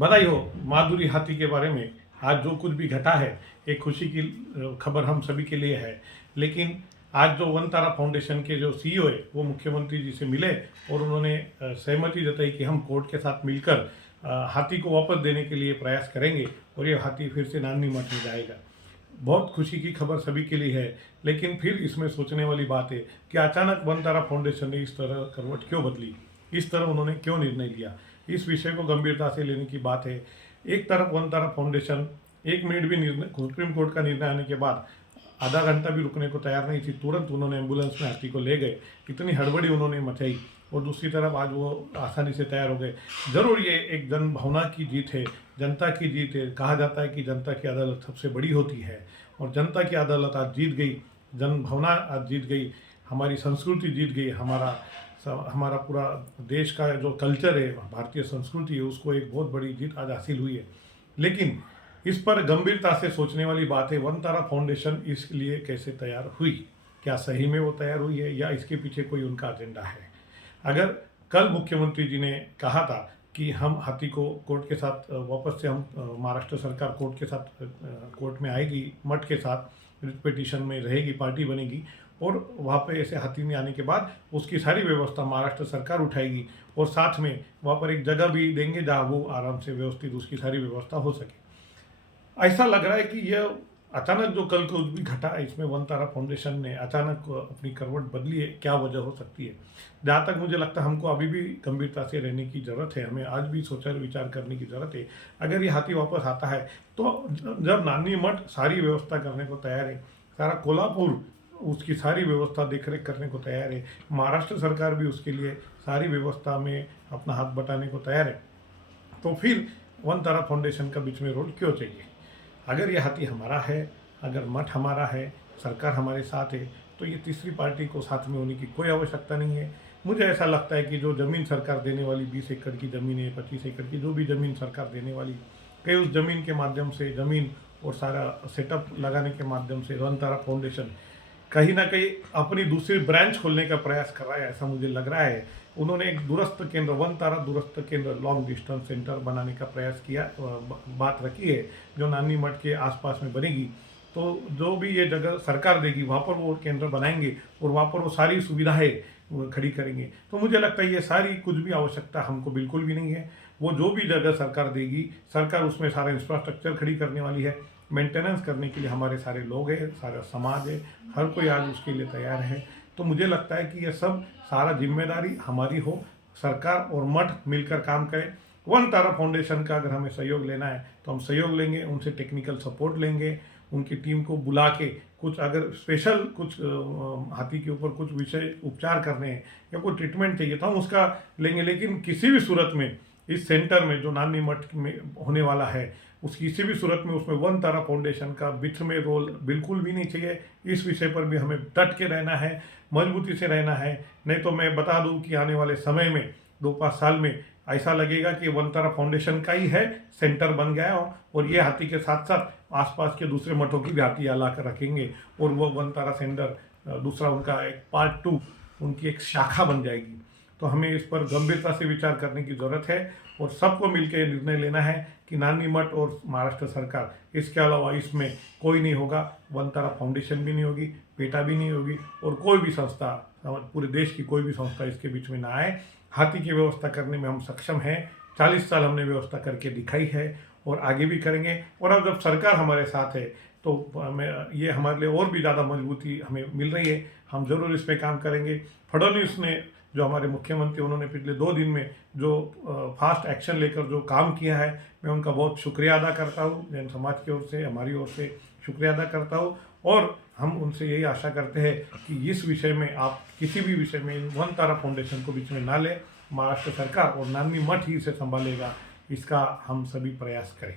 बधाई हो माधुरी हाथी के बारे में। आज जो कुछ भी घटा है एक खुशी की खबर हम सभी के लिए है। लेकिन आज जो वन तारा फाउंडेशन के जो सीईओ है वो मुख्यमंत्री जी से मिले और उन्होंने सहमति जताई कि हम कोर्ट के साथ मिलकर हाथी को वापस देने के लिए प्रयास करेंगे और ये हाथी फिर से नानी मठ में जाएगा। बहुत खुशी की खबर सभी के लिए है। लेकिन फिर इसमें सोचने वाली बात है कि अचानक वन तारा फाउंडेशन ने इस तरह करवट क्यों बदली, इस तरह उन्होंने क्यों निर्णय लिया। इस विषय को गंभीरता से लेने की बात है। एक तरफ वन तारा फाउंडेशन 1 मिनट भी सुप्रीम कोर्ट का निर्णय आने के बाद आधा घंटा भी रुकने को तैयार नहीं थी। तुरंत उन्होंने एम्बुलेंस में हाथी को ले गए, इतनी हड़बड़ी उन्होंने मचाई और दूसरी तरफ आज वो आसानी से तैयार हो गए। जरूर ये एक जन भावना की जीत है, जनता की जीत है। कहा जाता है कि जनता की अदालत सबसे बड़ी होती है और जनता की अदालत आज जीत गई, जन भावना आज जीत गई, हमारी संस्कृति जीत गई, हमारा पूरा देश का जो कल्चर है, भारतीय संस्कृति है, उसको एक बहुत बड़ी जीत आज हासिल हुई है। लेकिन इस पर गंभीरता से सोचने वाली बात है, वन तारा फाउंडेशन इसके लिए कैसे तैयार हुई। क्या सही में वो तैयार हुई है या इसके पीछे कोई उनका एजेंडा है। अगर कल मुख्यमंत्री जी ने कहा था कि हम हाथी को कोर्ट के साथ वापस से हम महाराष्ट्र सरकार कोर्ट के साथ कोर्ट में आएगी, मठ के साथ पिटीशन में रहेगी, पार्टी बनेगी और वहाँ पे ऐसे हाथी में आने के बाद उसकी सारी व्यवस्था महाराष्ट्र सरकार उठाएगी और साथ में वहाँ पर एक जगह भी देंगे जहाँ वो आराम से व्यवस्थित उसकी सारी व्यवस्था हो सके। ऐसा लग रहा है कि यह अचानक जो कल कुछ भी घटा है इसमें वन तारा फाउंडेशन ने अचानक अपनी करवट बदली है। क्या वजह हो सकती है। जहाँ तक मुझे लगता है हमको अभी भी गंभीरता से रहने की ज़रूरत है। हमें आज भी सोचा विचार करने की ज़रूरत है। अगर ये हाथी वापस आता है तो जब नानी मठ सारी व्यवस्था करने को तैयार है, सारा कोल्हापुर उसकी सारी व्यवस्था देखरेख करने को तैयार है, महाराष्ट्र सरकार भी उसके लिए सारी व्यवस्था में अपना हाथ बटाने को तैयार है, तो फिर वन तारा फाउंडेशन का बीच में रोल क्यों चाहिए। अगर ये हाथी हमारा है, अगर मठ हमारा है, सरकार हमारे साथ है, तो ये तीसरी पार्टी को साथ में होने की कोई आवश्यकता नहीं है। मुझे ऐसा लगता है कि जो ज़मीन सरकार देने वाली 20 एकड़ की ज़मीन है, 25 एकड़ की जो भी ज़मीन सरकार देने वाली, कई उस ज़मीन के माध्यम से ज़मीन और सारा सेटअप लगाने के माध्यम से वन तारा फाउंडेशन कहीं ना कहीं अपनी दूसरी ब्रांच खोलने का प्रयास कर रहा है, ऐसा मुझे लग रहा है। उन्होंने एक दूरस्थ केंद्र, वन तारा दूरस्थ केंद्र, लॉन्ग डिस्टेंस सेंटर बनाने का प्रयास किया, बात रखी है जो नानी मठ के आसपास में बनेगी। तो जो भी ये जगह सरकार देगी वहाँ पर वो केंद्र बनाएंगे और वहाँ पर वो सारी सुविधाएं खड़ी करेंगे। तो मुझे लगता है ये सारी कुछ भी आवश्यकता हमको बिल्कुल भी नहीं है। वो जो भी जगह सरकार देगी, सरकार उसमें सारा इंफ्रास्ट्रक्चर खड़ी करने वाली है। मेंटेनेंस करने के लिए हमारे सारे लोग हैं, सारा समाज है, हर कोई आज उसके लिए तैयार है। तो मुझे लगता है कि यह सब सारा जिम्मेदारी हमारी हो, सरकार और मठ मिलकर काम करें। वन तारा फाउंडेशन का अगर हमें सहयोग लेना है तो हम सहयोग लेंगे, उनसे टेक्निकल सपोर्ट लेंगे, उनकी टीम को बुला के कुछ अगर स्पेशल कुछ हाथी के ऊपर कुछ विषय उपचार करने हैं या कोई ट्रीटमेंट चाहिए तो हम उसका लेंगे। लेकिन किसी भी सूरत में इस सेंटर में जो नानी मठ में होने वाला है उस किसी भी सूरत में उसमें वन तारा फाउंडेशन का बीच में रोल बिल्कुल भी नहीं चाहिए। इस विषय पर भी हमें डट के रहना है, मजबूती से रहना है। नहीं तो मैं बता दूं कि आने वाले समय में 2-5 साल में ऐसा लगेगा कि वन तारा फाउंडेशन का ही है सेंटर बन गया हो और ये हाथी के साथ साथ आसपास के दूसरे मठों की भी हाथी ला कर रखेंगे और वो वन तारा सेंटर दूसरा उनका एक पार्ट 2 उनकी एक शाखा बन जाएगी। तो हमें इस पर गंभीरता से विचार करने की ज़रूरत है और सबको मिलकर निर्णय लेना है कि नानी मठ और महाराष्ट्र सरकार, इसके अलावा इसमें कोई नहीं होगा। वन तारा फाउंडेशन भी नहीं होगी, पेटा भी नहीं होगी और कोई भी संस्था, पूरे देश की कोई भी संस्था इसके बीच में ना आए। हाथी की व्यवस्था करने में हम सक्षम हैं, 40 साल हमने व्यवस्था करके दिखाई है और आगे भी करेंगे। और अब जब सरकार हमारे साथ है तो हमें ये हमारे लिए और भी ज़्यादा मजबूती हमें मिल रही है। हम ज़रूर इस पर काम करेंगे। फडणवीस ने जो हमारे मुख्यमंत्री, उन्होंने पिछले 2 दिन में जो फास्ट एक्शन लेकर जो काम किया है, मैं उनका बहुत शुक्रिया अदा करता हूँ। जैन समाज की ओर से, हमारी ओर से शुक्रिया अदा करता हूँ और हम उनसे यही आशा करते हैं कि इस विषय में आप किसी भी विषय में वन तारा फाउंडेशन को बीच में ना लें। महाराष्ट्र सरकार और नानी मठ ही इसे संभालेगा, इसका हम सभी प्रयास करें।